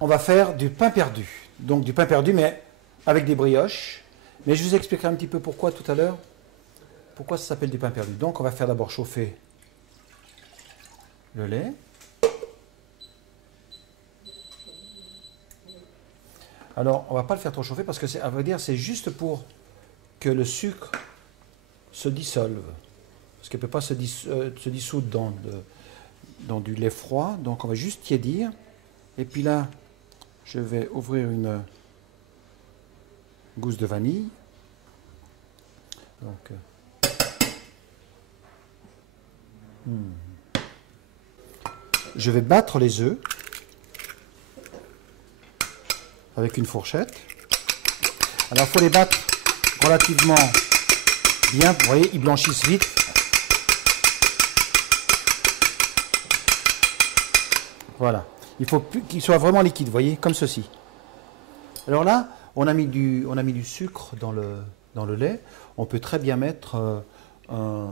on va faire du pain perdu. Donc du pain perdu, mais avec des brioches. Mais je vous expliquerai un petit peu pourquoi tout à l'heure. Pourquoi ça s'appelle du pain perdu. Donc on va faire d'abord chauffer le lait. Alors on ne va pas le faire trop chauffer parce que à vrai dire c'est juste pour que le sucre se dissolve. Parce qu'il ne peut pas se dissoudre dans du lait froid. Donc on va juste tiédir. Et puis là, je vais ouvrir une gousse de vanille. Donc, je vais battre les œufs avec une fourchette. Alors il faut les battre relativement bien. Vous voyez, ils blanchissent vite. Voilà. Il faut qu'ils soient vraiment liquides, vous voyez, comme ceci. Alors là, on a mis du sucre dans le lait. On peut très bien mettre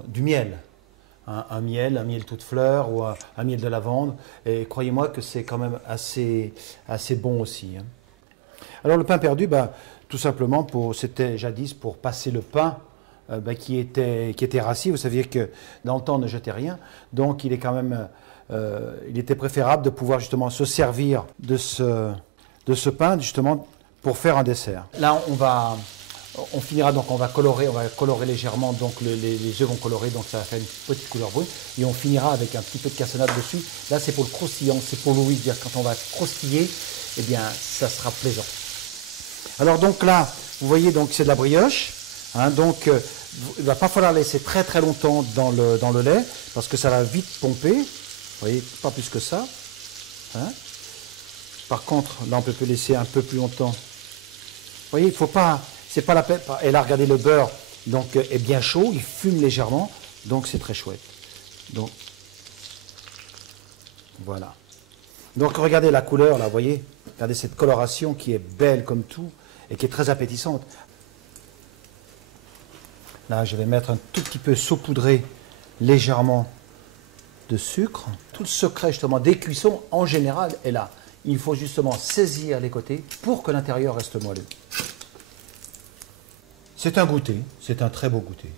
du miel. Un miel toute fleur ou un miel de lavande. Et croyez-moi que c'est quand même assez bon aussi. Hein. Alors le pain perdu, tout simplement, c'était jadis pour passer le pain qui était rassis. Vous saviez que dans le temps on ne jetait rien. Donc il est quand même... il était préférable de pouvoir justement se servir de ce pain justement pour faire un dessert. Là, on finira donc, on va colorer légèrement, donc les œufs vont colorer, donc ça va faire une petite couleur brune, et on finira avec un petit peu de cassonade dessus. Là, c'est pour le croustillant, c'est pour Louis, dire quand on va croustiller, eh bien, ça sera plaisant. Alors donc là, vous voyez, donc c'est de la brioche, hein, donc il ne va pas falloir laisser très très longtemps dans le lait, parce que ça va vite pomper. Vous voyez, pas plus que ça. Hein. Par contre, là, on peut laisser un peu plus longtemps. Vous voyez, il ne faut pas... C'est pas la peine. Et là, regardez, le beurre donc, est bien chaud, il fume légèrement, donc c'est très chouette. Donc, voilà. Donc, regardez la couleur, là, vous voyez. Regardez cette coloration qui est belle comme tout et qui est très appétissante. Là, je vais mettre un tout petit peu saupoudré légèrement de sucre. Tout le secret justement des cuissons en général est là. Il faut justement saisir les côtés pour que l'intérieur reste moelleux. C'est un goûter, c'est un très beau goûter.